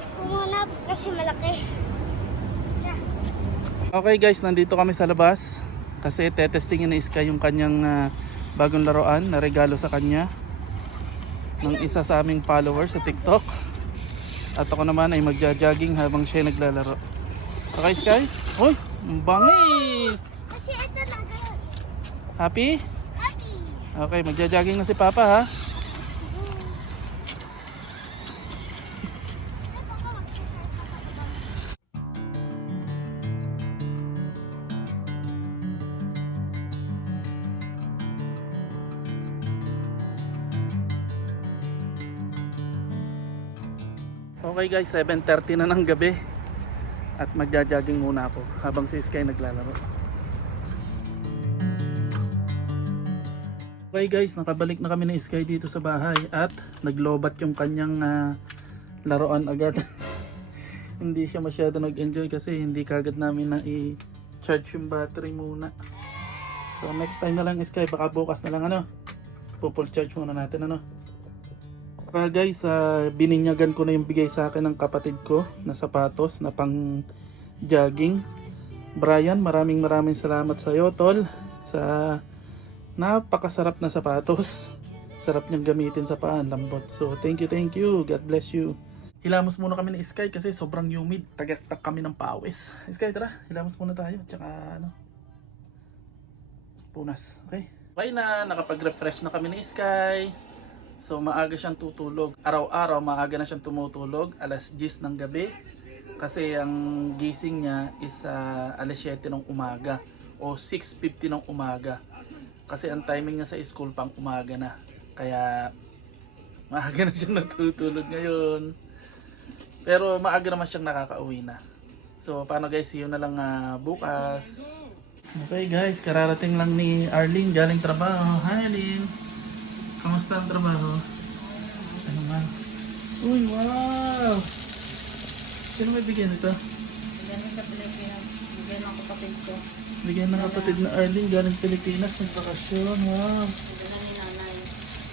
Hawak ko muna kasi malaki. Okay guys, nandito kami sa labas kasi tetestingin ni Sky yung kanyang bagong laruan na regalo sa kanya ng isa sa aming followers sa TikTok. At ako naman ay magja-jogging habang siya naglalaro. Okay Sky? Uy, ang bangis! Kasi ito na gano'n. Happy? Happy. Okay, magja-jogging na si Papa ha. Okay guys, 7:30 na ng gabi at magja-jogging muna ako habang si Sky naglalaro. Okay guys, nakabalik na kami ni Sky dito sa bahay at naglobat yung kanyang laruan agad. Hindi siya masyado nag-enjoy kasi hindi kagad namin na i-charge yung battery muna. So next time na lang Sky, baka bukas na lang full charge muna natin Kaya guys, bininyagan ko na yung bigay sa akin ng kapatid ko na sapatos na pang jogging. Brian, maraming salamat sa iyo tol sa napakasarap na sapatos. Sarap niyang gamitin sa paan, lambot. So thank you, God bless you. Hilamos muna kami ni Sky kasi sobrang humid. Tagaktak kami ng pawis. Sky, tara, hilamos muna tayo. Tsaka punas, okay? Okay na, nakapag-refresh na kami ni Sky. So maaga siyang tutulog. Araw-araw maaga na siyang tumutulog, alas 10 ng gabi. Kasi ang gising niya is alas 7 ng umaga o 6:50 ng umaga. Kasi ang timing niya sa school pang umaga na. Kaya maaga na siyang natutulog ngayon. Pero maaga naman siyang nakakauwi na. So paano guys, see you na lang bukas. Okay guys, kararating lang ni Arlene galing trabaho. Hi Arlene! Kamusta ang trabaho? Ano man? Uy, wow! Sino may bigyan ito? Bigyan sa Pilipinas. Bigyan ng kapatid ko. Bigyan ng kapatid na Arlene galing Pilipinas, nagbakasyon. Wow! Bigyan ni nanay.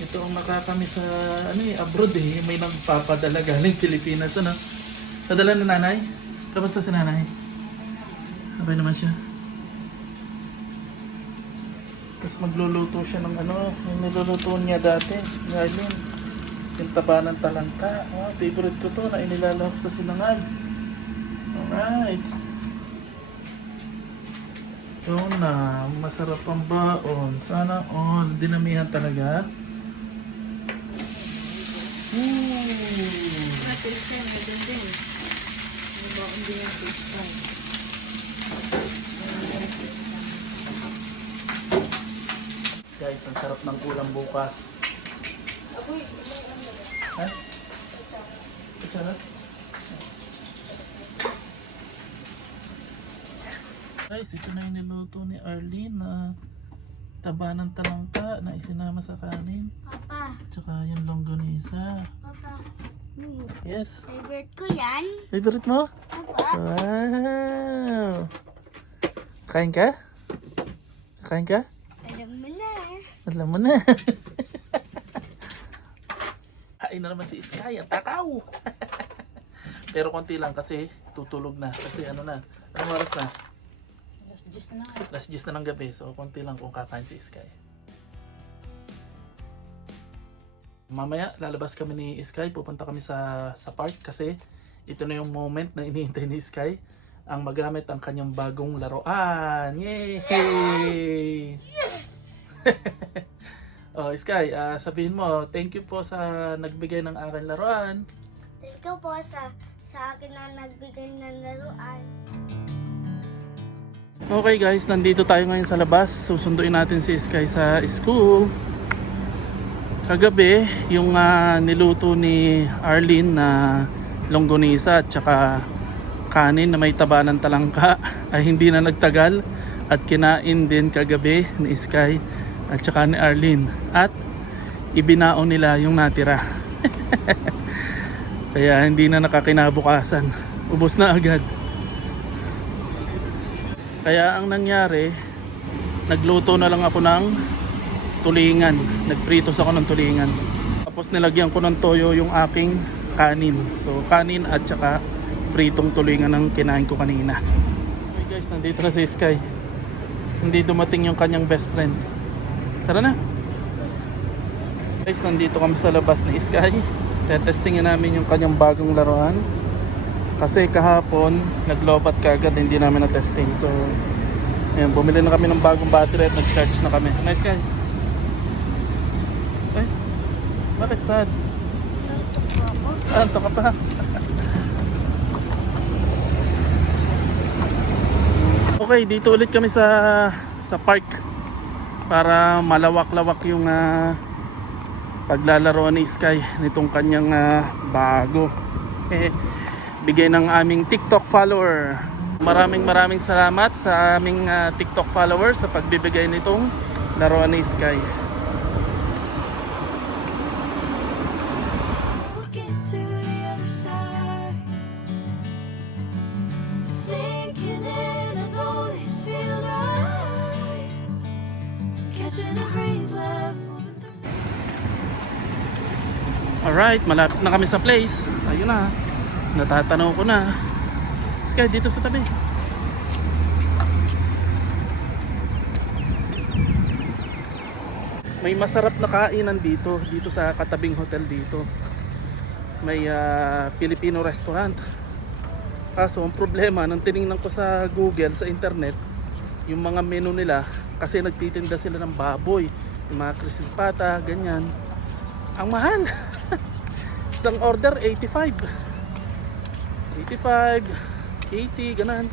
Ito ang nakakami sa abroad may nagpapadala galing Pilipinas. Padala ni nanay? Kamusta si nanay? Sabay naman siya. Tapos magluluto siya ng yung niluluto niya dati, Arlene. Yung taba ng talangka. Wow, favorite ko to na inilalahok sa sinangag. Alright. Ito na, masarap ang baon. Sana all. Dinamihan talaga. Pilipin, Pilipin. Ano ba kung di yung Pilipin? Guys, ang sarap ng ulam bukas. Ha? Sarap? Guys, ito na yung niluto ni Arlene na taba ng talangka na isinama sa kanin. Papa, Tsaka yung longganisa. Papa. Yes. Favorite ko yan. Favorite mo? Papa. Wow! Kain ka? Kain ka? Alam mo na. Alam mo na. Hain na naman si Sky, ang takaw. Pero konti lang kasi tutulog na. Kasi anong oras na? Alas 10 na ng gabi. So konti lang kung kakain si Sky. Mamaya lalabas kami ni Sky. Pupunta kami sa park kasi ito na yung moment na iniintay ni Sky. Ang magamit ang kanyang bagong laruan. Yay! Yes! Oh, Sky, sabihin mo, thank you po sa nagbigay ng aking laruan. Thank you po sa akin na nagbigay ng laruan. Okay guys, nandito tayo ngayon sa labas. Susunduin natin si Sky sa school. Kagabi, yung niluto ni Arlene na longganisa at saka kanin na may taba ng talangka ay hindi na nagtagal at kinain din kagabi ni Sky at saka ni Arlene at ibinaon nila yung natira. Kaya hindi na nakakinabukasan, ubos na agad. Kaya ang nangyari, nagluto na lang ako ng tulingan. Nagpritos ako ng tulingan. Tapos nilagyan ko ng toyo yung aking kanin. So kanin at saka pritong tulingan ng kinain ko kanina. Okay guys, nandito na si Sky. Hindi dumating yung kanyang best friend. Tara na. Guys, nandito kami sa labas ni Sky. Tetestingin namin yung kanyang bagong laruan. Kasi kahapon, naglobat kagad, hindi namin na-testing. So, ayan, bumili na kami ng bagong battery at nag-charge na kami. Nice guy. Ay, bakit sad? Nantok po ako. Anto ka pa. Okay, dito ulit kami sa park. Para malawak-lawak yung paglalaro ni Sky nitong kanyang bago. Bigay ng aming TikTok follower. Maraming salamat sa aming TikTok follower sa pagbibigay nitong laruan ni Sky. We'll get to the other side. Sinking in, I know this feels right. Catching a breeze, love moving through. Alright, malapit na kami sa place. Ayun na. Natatanaw ko na. Sky, dito sa tabi. May masarap na kainan dito. Dito sa katabing hotel dito. May Filipino restaurant. Kaso ang problema, nang tinignan ko sa Google, sa internet, yung mga menu nila, kasi nagtitinda sila ng baboy. Yung mga crispy pata, ganyan. Ang mahal. Isang order, 85, 80, ganan.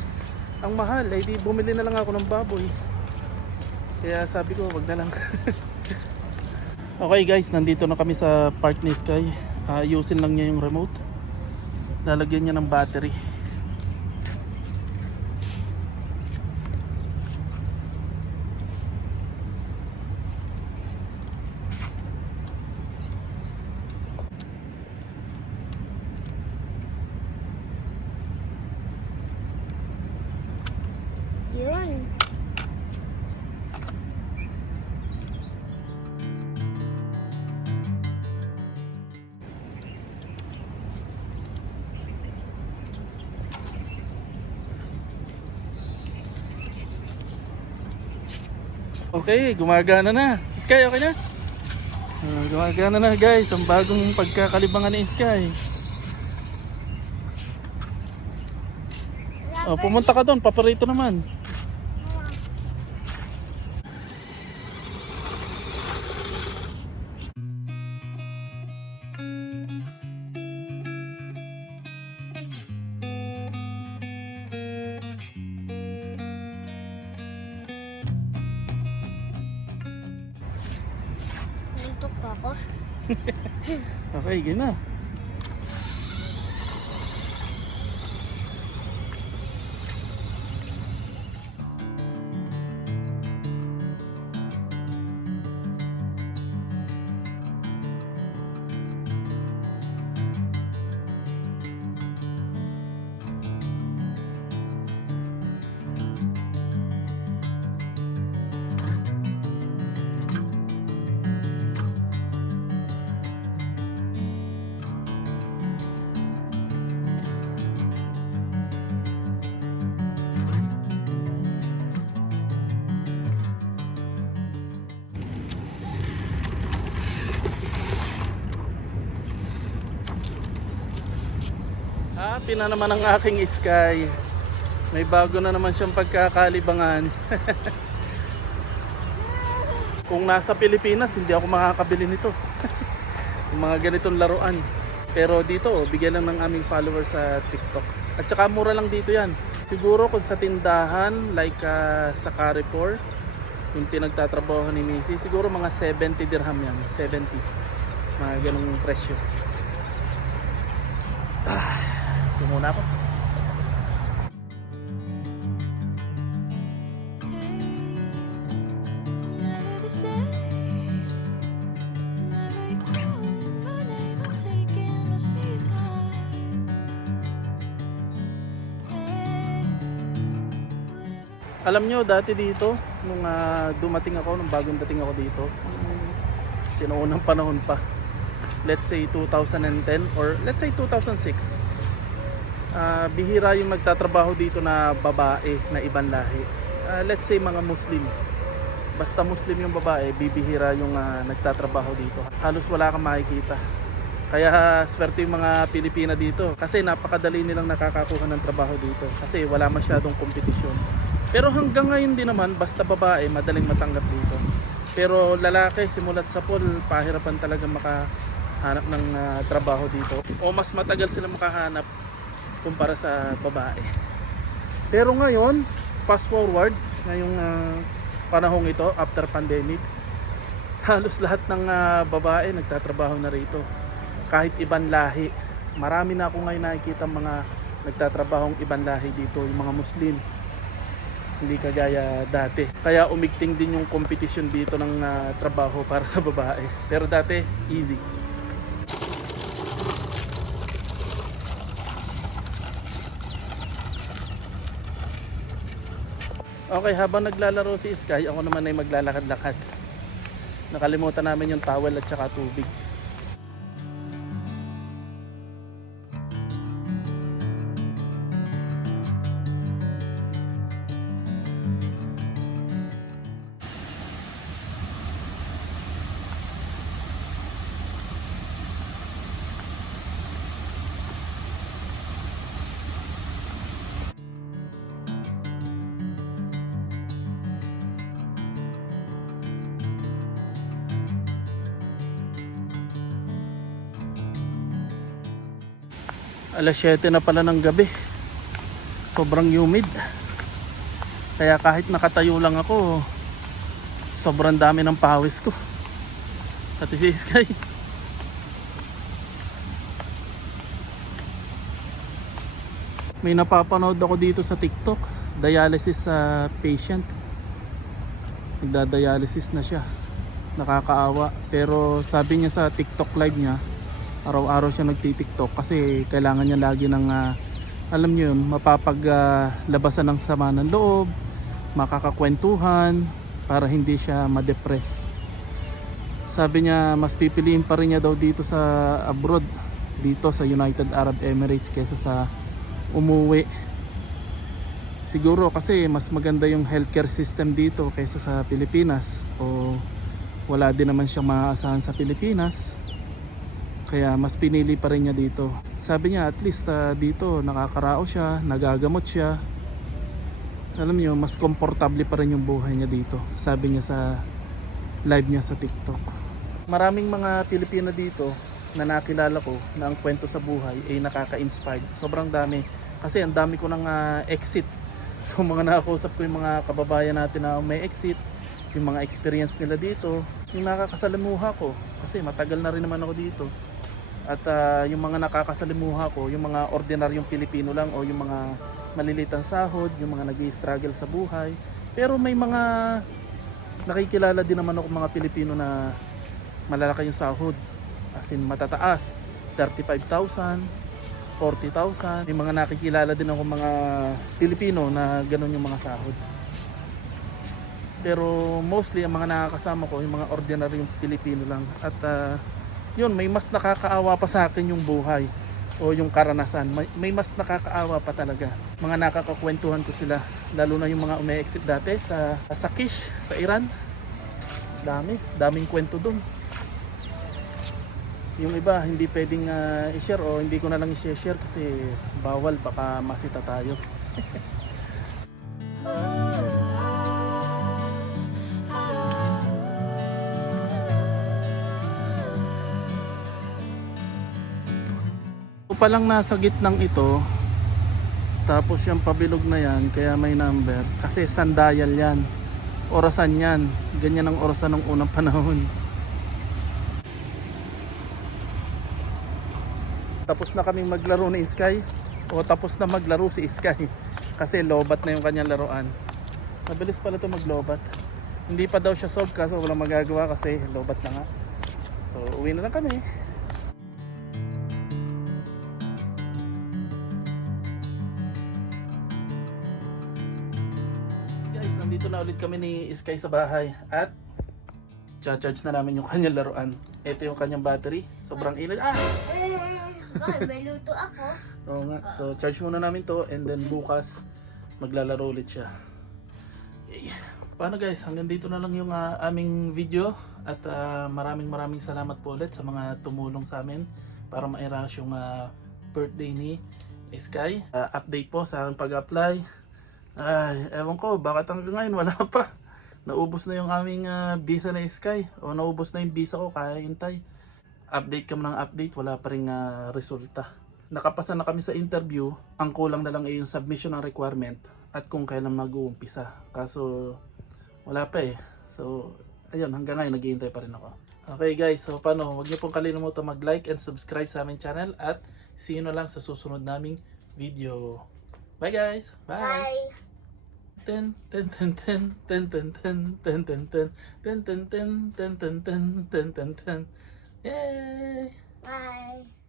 Ang mahal, eh di bumili na lang ako ng baboy. Kaya sabi ko, wag na lang. Okay guys, nandito na kami sa park ni Sky. Ayusin lang niya yung remote. Lalagyan niya ng battery. Yun. Okay, gumagana na. Sky, okay na? Gumagana na guys, ang bagong pagkakalibangan ni Sky. Oh, pumunta ka doon, paparito naman. Nantok pa ako. Okay, gina. Happy na naman ang aking Sky. May bago na naman siyang pagkakalibangan. Kung nasa Pilipinas, hindi ako makakabili nito. Yung mga ganitong laruan. Pero dito, bigyan lang ng aming followers sa TikTok. At saka mura lang dito yan. Siguro kung sa tindahan, like sa Carrefour, yung pinagtatrabaho ni Missy, siguro mga 70 dirham yan. 70. Mga ganong presyo. Ito muna ako. Never the same. Never you calling my name. I'm taking my sweet time. Hey, whatever. Alam nyo, dati dito, nung dumating ako, nung bagong dating ako dito, sinuunang panahon pa, let's say 2010 or let's say 2006, bihira yung nagtatrabaho dito na babae na ibang lahi. Let's say mga Muslim. Basta Muslim yung babae, bibihira yung nagtatrabaho dito. Halos wala kang makikita. Kaya swerte yung mga Pilipina dito kasi napakadali nilang nakakakuha ng trabaho dito kasi wala masyadong kompetisyon. Pero hanggang ngayon din naman, basta babae, madaling matanggap dito. Pero lalaki, simulat sa pool, pahirapan talaga makahanap ng trabaho dito. O mas matagal sila makahanap kumpara sa babae. Pero ngayon, fast forward, ngayong panahong ito, after pandemic, halos lahat ng babae nagtatrabaho na rito. Kahit ibang lahi. Marami na ako ngayon nakikita mga nagtatrabahong ibang lahi dito, yung mga Muslim. Hindi kagaya dati. Kaya umigting din yung competition dito ng trabaho para sa babae. Pero dati, easy. Okay, habang naglalaro si Sky, ako naman ay maglalakad-lakad. Nakalimutan namin yung towel at saka tubig. Alas 7 na pala ng gabi. Sobrang humid. Kaya kahit nakatayo lang ako, sobrang dami ng pawis ko. Pati si Sky. May napapanood ako dito sa TikTok. Dialysis sa patient. Nagda-dialysis na siya. Nakakaawa. Pero sabi niya sa TikTok live niya, araw-araw siya nagti-TikTok kasi kailangan niya lagi ng alam niyo yun, mapapaglabasan ng sama ng loob, makakakwentuhan para hindi siya ma-depress. Sabi niya mas pipiliin pa rin niya daw dito sa abroad, dito sa United Arab Emirates kaysa sa umuwi. Siguro kasi mas maganda yung healthcare system dito kaysa sa Pilipinas, o wala din naman siyang maaasahan sa Pilipinas. Kaya mas pinili pa rin niya dito. Sabi niya at least dito nakakarao siya, nagagamot siya. Alam niyo, mas komportable pa rin yung buhay niya dito. Sabi niya sa live niya sa TikTok. Maraming mga Pilipino dito na nakilala ko na ang kwento sa buhay ay nakaka-inspired. Sobrang dami. Kasi ang dami ko ng exit. So mga nakakausap ko yung mga kababayan natin na may exit, yung mga experience nila dito, yung nakakasalamuha ko. Kasi matagal na rin naman ako dito. At yung mga nakakasalimuha ko, yung mga ordinaryong Pilipino lang o yung mga malilitang sahod, yung mga nag-i-struggle sa buhay. Pero may mga nakikilala din naman ako mga Pilipino na malalaki yung sahod. As in matataas, 35,000, 40,000. May mga nakikilala din ako mga Pilipino na ganun yung mga sahod. Pero mostly ang mga nakakasama ko, yung mga ordinaryong Pilipino lang. At yun, may mas nakakaawa pa sa akin yung buhay o yung karanasan. May mas nakakaawa pa talaga. Mga nakakakwentuhan ko sila, lalo na yung mga ume-exit dati sa Kish, sa Iran. Daming kwento dun. Yung iba hindi pwedeng i-share o hindi ko na lang i-share kasi bawal, baka masita tayo. Pa lang nasa gitnang ito, tapos yung pabilog na yan, kaya may number kasi sundial yan, orasan yan, ganyan ang orasan ng unang panahon. Tapos na kaming maglaro ni Sky, o tapos na maglaro si Sky kasi lobat na yung kanyang laruan. Mabilis pala ito maglobat. Hindi pa daw siya solve kasi walang magagawa kasi lobat na nga. So uwi na lang kami. Nandito na ulit kami ni Sky sa bahay at Cha-charge na namin yung kanyang laruan. Ito yung kanyang battery. Sobrang init. Bakit? May luto ako. Oo nga. So, charge muna namin to and then bukas maglalaro ulit siya. Okay. Paano guys? Hanggang dito na lang yung aming video at maraming salamat po ulit sa mga tumulong sa amin para ma-rush yung birthday ni Sky. Update po sa aking pag-apply. Ay, ewan ko, bakit hanggang ngayon wala pa. Naubos na yung aming visa na Sky o naubos na yung visa ko kaya hintay. Update kami ng update, wala pa rin resulta. Nakapasa na kami sa interview, ang kulang na lang ay yung submission ng requirement at kung kailan mag-uumpisa. Kaso wala pa eh. So ayun, hanggang ngayon naghihintay pa rin ako. Okay guys, so paano? Huwag niyo pong kalimutan mag-like and subscribe sa aming channel at see you na lang sa susunod naming video. Bye guys! Bye! Bye. Ten ten ten ten ten ten ten ten ten ten ten ten ten ten ten ten ten ten ten. Yay! Bye.